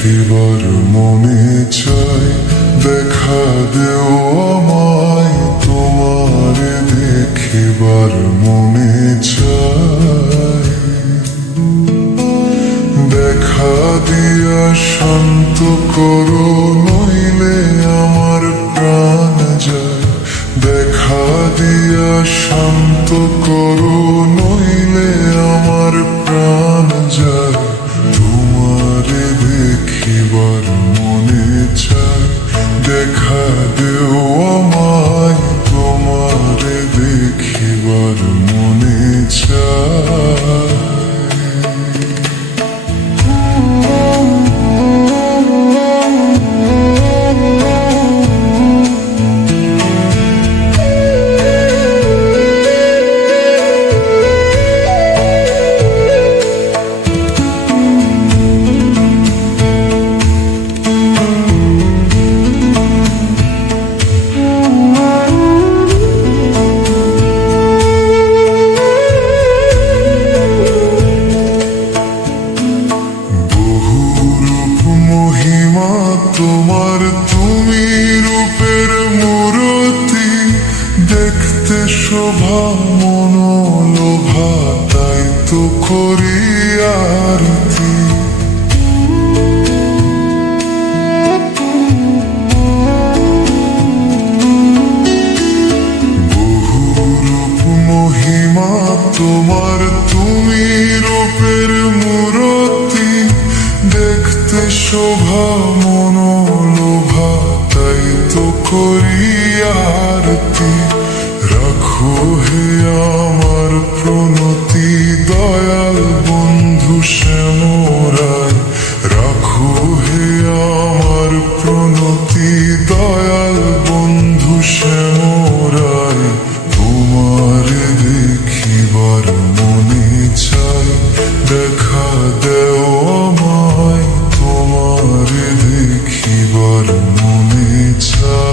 দেখিবার মনে চাই, দেখা দেও আমায় তোমারে দেখিবার মনে চাই। দেখা দিয়া শান্ত করো নইলে আমার প্রাণ যায়। দেখা দিয়া শান্ত করো নইলে আমার প্রাণ যায়। তোমারে দেখিবার মনে চাই, দেখা দেও আমায় তোমারে দেখিবার মনে চাই। তোমার তুমি রূপের মূরতি, দেখতে শোভা মনোলোভা, তাই তো করি আরতি। বহুরূপ মহিমা তোমার তুমি রূপের মূরতি, দেখতে শোভা মনোলোভা, তাই তো করি আরতি। রাখো হে আমার প্রণতি দয়াল বন্ধু শ্যামরায়, রাখো হে আমার প্রণতি দয়াল বন্ধু শ্যামরায়। তোমারে দেখিবার মনে চাই, দেখা দেও আমায় তোমারে দেখিবার মনে চাই।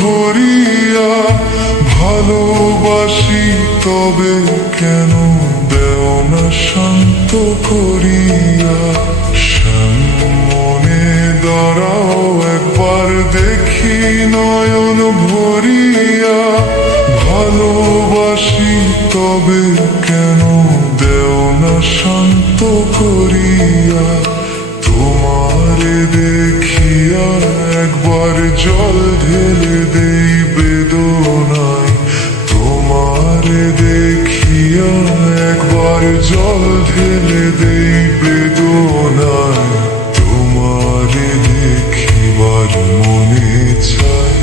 ভরিয়া ভালোবাসি তবে কেন দেও না শান্ত করিয়া। মনে দাঁড়াও একবার দেখি নয়ন ভরিয়া, ভালোবাসি তবে কেন দেও না শান্ত করিয়া। তোমারে দেখিয়া একবার জল ঢেলে দেই বেদনায়, তোমারে দেখিয়া একবার জল ঢেলে দেই বেদনায়। তোমারে দেখিবার মনে চাই,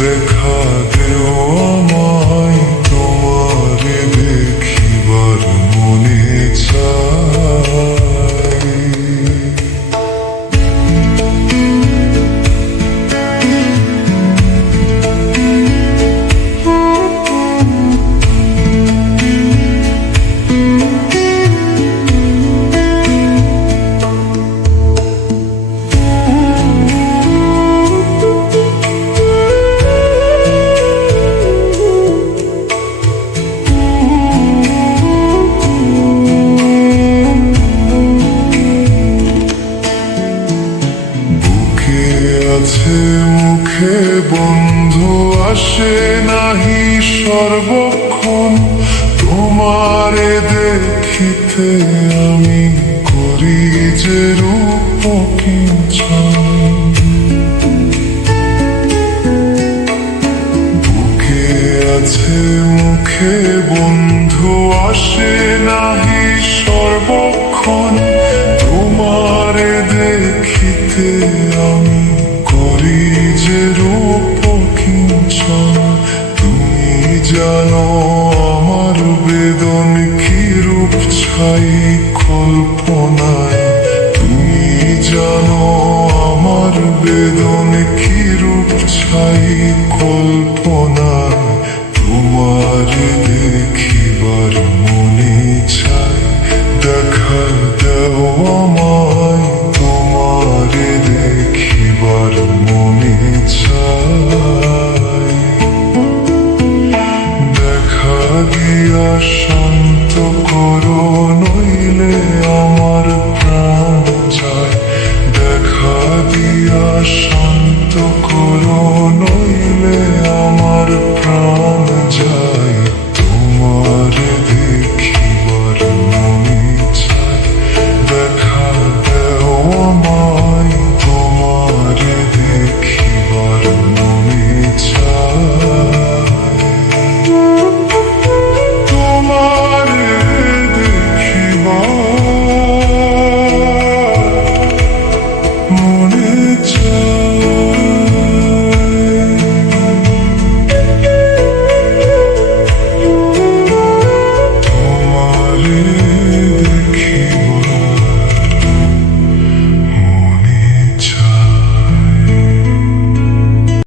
দেখা দেও আমায় তোমারে দেখিবার মনে চাই। মুখে বন্ধু আসে নাহি সর্বক্ষণ, তোমারে দেখিতে আমি করি যে রূপ কিঞ্চন। বুকে আছে মুখে বন্ধু আসে নাহি সর্বক্ষণ, তোমারে দেখিতে আমি করি যে রূপ কিঞ্চন। তুমি কি